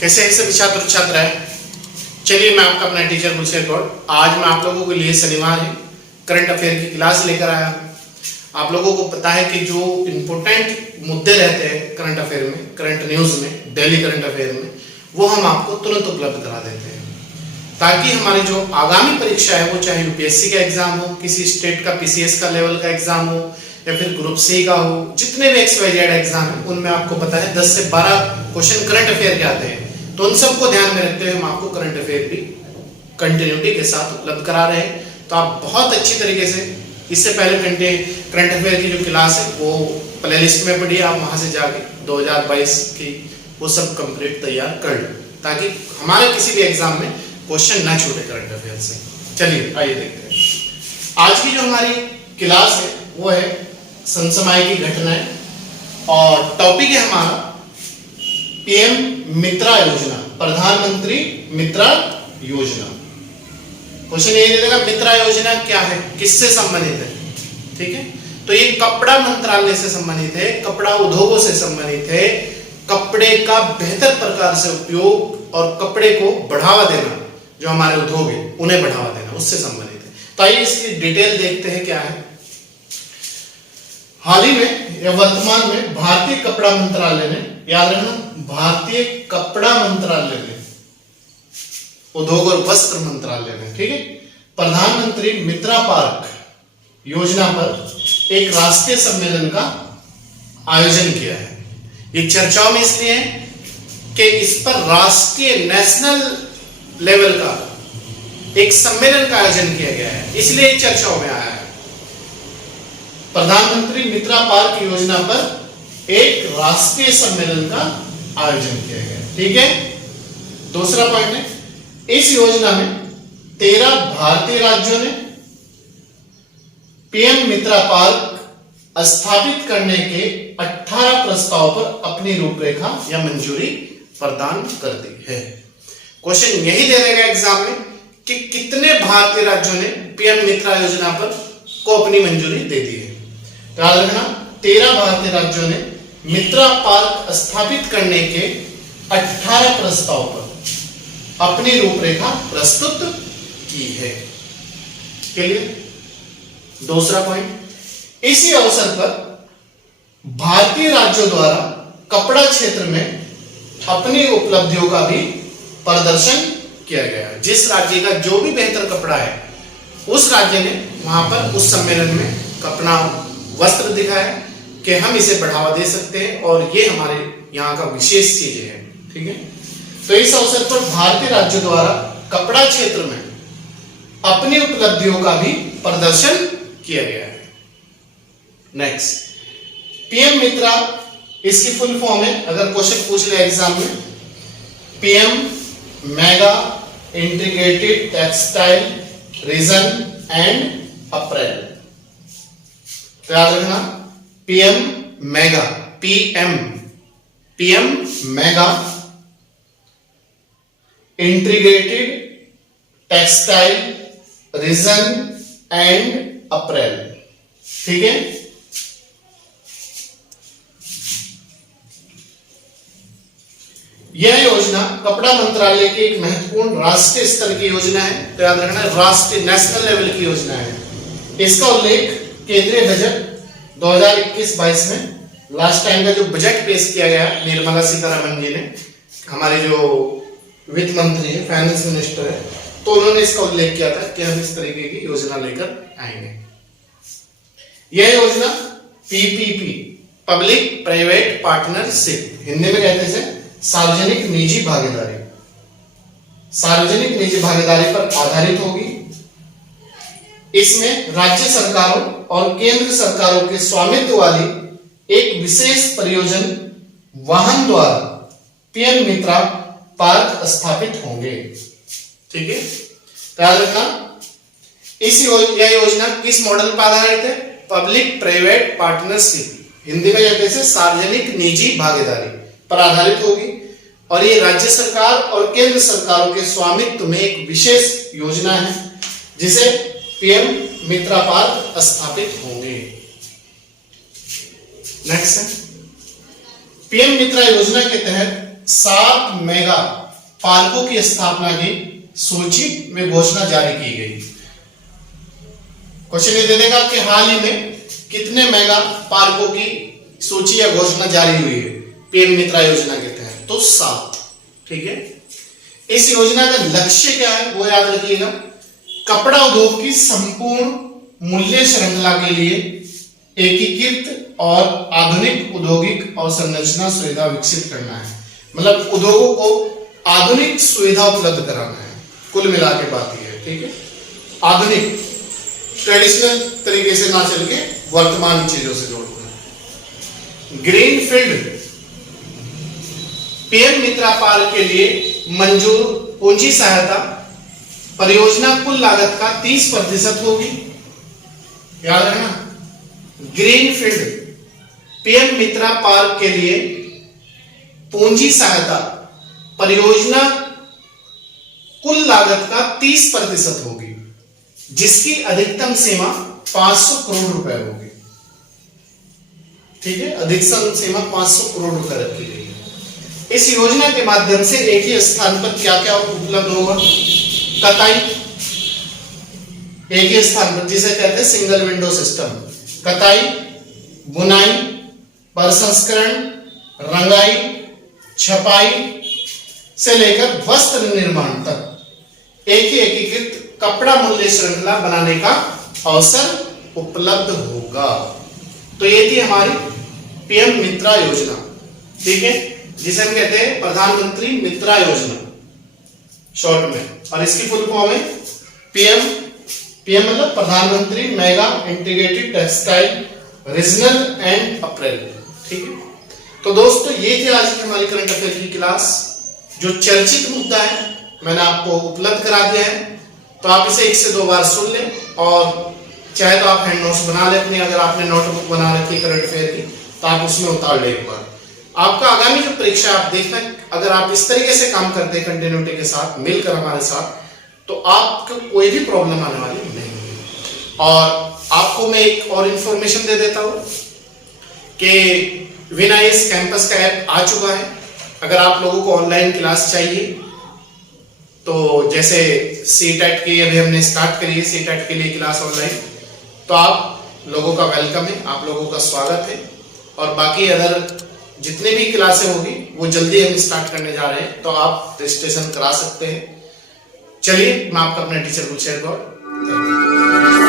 कैसे हैं सभी छात्र छात्र हैं। चलिए मैं आपका अपना टीचर गुलशेर गौड़ आज मैं आप लोगों के लिए शनिवार है करंट अफेयर की क्लास लेकर आया हूँ। आप लोगों को पता है कि जो इम्पोर्टेंट मुद्दे रहते हैं करंट अफेयर में, करंट न्यूज़ में, डेली करंट अफेयर में, वो हम आपको तुरंत उपलब्ध करा देते हैं ताकि हमारी जो आगामी परीक्षा है वो चाहे यूपीएससी का एग्जाम हो, किसी स्टेट का पीसीएस का लेवल का एग्जाम हो या फिर ग्रुप सी का हो, जितने भी XYZ एग्जाम है उनमें आपको पता है 10 से 12 क्वेश्चन करंट अफेयर के आते हैं। तो उन सबको ध्यान में रखते हुए हम आपको करंट अफेयर भी कंटिन्यूटी के साथ उपलब्ध करा रहे हैं। तो आप बहुत अच्छी तरीके से इससे पहले करंट अफेयर की जो क्लास है वो प्लेलिस्ट में पढ़िए, आप वहां से जाके 2022 की वो सब कंप्लीट तैयार कर लो ताकि हमारे किसी भी एग्जाम में क्वेश्चन ना छूटे करंट अफेयर से। चलिए आइए देखते हैं आज की जो हमारी क्लास है वो है समसामयिक की घटनाएं और टॉपिक है हमारा पीएम मित्रा योजना, प्रधानमंत्री मित्रा योजना। क्वेश्चन ये देगा मित्रा योजना क्या है, किससे संबंधित है। ठीक है, तो ये कपड़ा मंत्रालय से संबंधित है, कपड़ा उद्योगों से संबंधित है, कपड़े का बेहतर प्रकार से उपयोग और कपड़े को बढ़ावा देना, जो हमारे उद्योग है उन्हें बढ़ावा देना, उससे संबंधित है। तो आइए इसकी डिटेल देखते हैं क्या है। हाल ही में या वर्तमान में भारतीय कपड़ा मंत्रालय ने, याद रखना भारतीय कपड़ा मंत्रालय ने, उद्योग और वस्त्र मंत्रालय ने, ठीक है, प्रधानमंत्री मित्रा पार्क योजना पर एक राष्ट्रीय सम्मेलन का आयोजन किया है। ये चर्चाओं में इसलिए है कि इस पर राष्ट्रीय नेशनल लेवल का एक सम्मेलन का आयोजन किया गया है, इसलिए चर्चाओं में आया है। प्रधानमंत्री मित्रा पार्क योजना पर एक राष्ट्रीय सम्मेलन का आयोजन किया गया। ठीक है, दूसरा पॉइंट है इस योजना में 13 भारतीय राज्यों ने पीएम मित्रा पार्क स्थापित करने के 18 प्रस्ताव पर अपनी रूपरेखा या मंजूरी प्रदान कर दी है। क्वेश्चन यही दे देगा एग्जाम में कि कितने भारतीय राज्यों ने पीएम मित्रा योजना पर को अपनी मंजूरी दे दी है। याद रखना 13 भारतीय राज्यों ने मित्रा पार्क स्थापित करने के 18 प्रस्ताव पर अपनी रूपरेखा प्रस्तुत की है। क्लियर? दूसरा पॉइंट, इसी अवसर पर भारतीय राज्यों द्वारा कपड़ा क्षेत्र में अपनी उपलब्धियों का भी प्रदर्शन किया गया। जिस राज्य का जो भी बेहतर कपड़ा है उस राज्य ने वहां पर उस सम्मेलन में कपड़ा वस्त्र दिखाया कि हम इसे बढ़ावा दे सकते हैं और ये हमारे यहाँ का विशेष चीज है। ठीक है, तो इस अवसर पर भारतीय राज्यों द्वारा कपड़ा क्षेत्र में अपनी उपलब्धियों का भी प्रदर्शन किया गया है। नेक्स्ट, पीएम मित्रा, इसकी फुल फॉर्म है, अगर क्वेश्चन पूछ ले एग्जाम में, PM mega integrated textile reason and April. तो याद रखना PM mega, PM mega integrated textile reason and April. ठीक है, यह योजना कपड़ा मंत्रालय की एक महत्वपूर्ण राष्ट्रीय स्तर की योजना है। तो याद रखना राष्ट्रीय नेशनल लेवल की योजना है। इसका उल्लेख केंद्रीय बजट 2021-22 में लास्ट टाइम का जो बजट पेश किया गया निर्मला सीतारमण जी ने, हमारे जो वित्त मंत्री है, फाइनेंस मिनिस्टर है, तो उन्होंने इसका उल्लेख किया था कि हम इस तरीके की योजना लेकर आएंगे। यह योजना PPP, public private partnership, Hindi में कहते हैं सार्वजनिक निजी भागीदारी, सार्वजनिक निजी भागीदारी पर आधारित होगी। इसमें राज्य सरकारों और केंद्र सरकारों के स्वामित्व वाली एक विशेष परियोजना वाहन द्वारा पीएम मित्रा पार्क स्थापित होंगे। ठीक है, याद रखना यह योजना किस मॉडल पर आधारित है? पब्लिक प्राइवेट पार्टनरशिप, हिंदी में कहते हैं सार्वजनिक निजी भागीदारी पर आधारित होगी और ये राज्य सरकार और केंद्र सरकारों के स्वामित्व में एक विशेष योजना है जिसे पीएम मित्रा पार्क स्थापित होंगे। नेक्स्ट है, पीएम मित्रा योजना के तहत 7 मेगा पार्कों की स्थापना की सूची में घोषणा जारी की गई। क्वेश्चन ये दे देगा कि हाल ही में कितने मेगा पार्कों की सूची या घोषणा जारी हुई है पीएम मित्रा योजना के तहत, तो 7। ठीक है, इस योजना का लक्ष्य क्या है वो याद रखिएगा। कपड़ा उद्योग की संपूर्ण मूल्य श्रृंखला के लिए एकीकृत और आधुनिक औद्योगिक अवसंरचना सुविधा विकसित करना है। मतलब उद्योगों को आधुनिक सुविधा उपलब्ध कराना है, कुल मिला के बात यह है। ठीक है, आधुनिक, ट्रेडिशनल तरीके से ना चल के वर्तमान चीजों से जोड़ना। ग्रीनफील्ड पीएम मित्रा पार्क के लिए मंजूर पूंजी सहायता परियोजना कुल लागत का 30% होगी। याद रखना, ग्रीनफील्ड पीएम मित्रा पार्क के लिए पूंजी सहायता परियोजना कुल लागत का 30% होगी, जिसकी अधिकतम सीमा 500 करोड़ रुपए होगी। ठीक है, अधिकतम सीमा 500 करोड़ रुपए रखी गई है। इस योजना के माध्यम से एक ही स्थान पर क्या क्या उपलब्ध होगा? कताई, एक ही स्थान पर, जिसे कहते हैं सिंगल विंडो सिस्टम। कताई, बुनाई, प्रसंस्करण, रंगाई, छपाई से लेकर वस्त्र निर्माण तक एक ही एकीकृत कपड़ा मूल्य श्रृंखला बनाने का अवसर उपलब्ध होगा। तो ये थी हमारी पीएम मित्रा योजना। ठीक है, जिसे हम कहते हैं प्रधानमंत्री मित्रा योजना शॉर्ट में, और इसकी फुल फॉर्म है पीएम। पीएम मतलब प्रधानमंत्री mega integrated textile regional and April. ठीक है, तो दोस्तों ये थी आज की हमारी करंट अफेयर की क्लास। जो चर्चित मुद्दा है मैंने आपको उपलब्ध करा दिया है, तो आप इसे 1 से 2 बार सुन लें, और चाहे तो आप हैंड नोट्स बना लें अपनी, अगर आपने नोटबुक बना रखी है करंट अफेयर की तो आप उसमें उतार लें एक बार। आपका आगामी जो परीक्षा आप देखना, अगर आप इस तरीके से काम करते हैं कंटिन्यूटी के साथ मिलकर हमारे साथ, तो आपको कोई भी प्रॉब्लम आने वाली नहीं है। और आपको मैं एक और इंफॉर्मेशन दे देता हूं कि विनआईएस कैंपस का ऐप आ चुका है। अगर आप लोगों को ऑनलाइन क्लास चाहिए, तो जैसे सीटेट की अभी हमने स्टार्ट करी है, सीटेट के लिए क्लास ऑनलाइन, तो आप लोगों का वेलकम है, आप लोगों का स्वागत है। और बाकी अदर जितने भी क्लासें होगी वो जल्दी हम स्टार्ट करने जा रहे हैं, तो आप रजिस्ट्रेशन करा सकते हैं। चलिए, मैं आपका अपना टीचर गुलशेर गौर।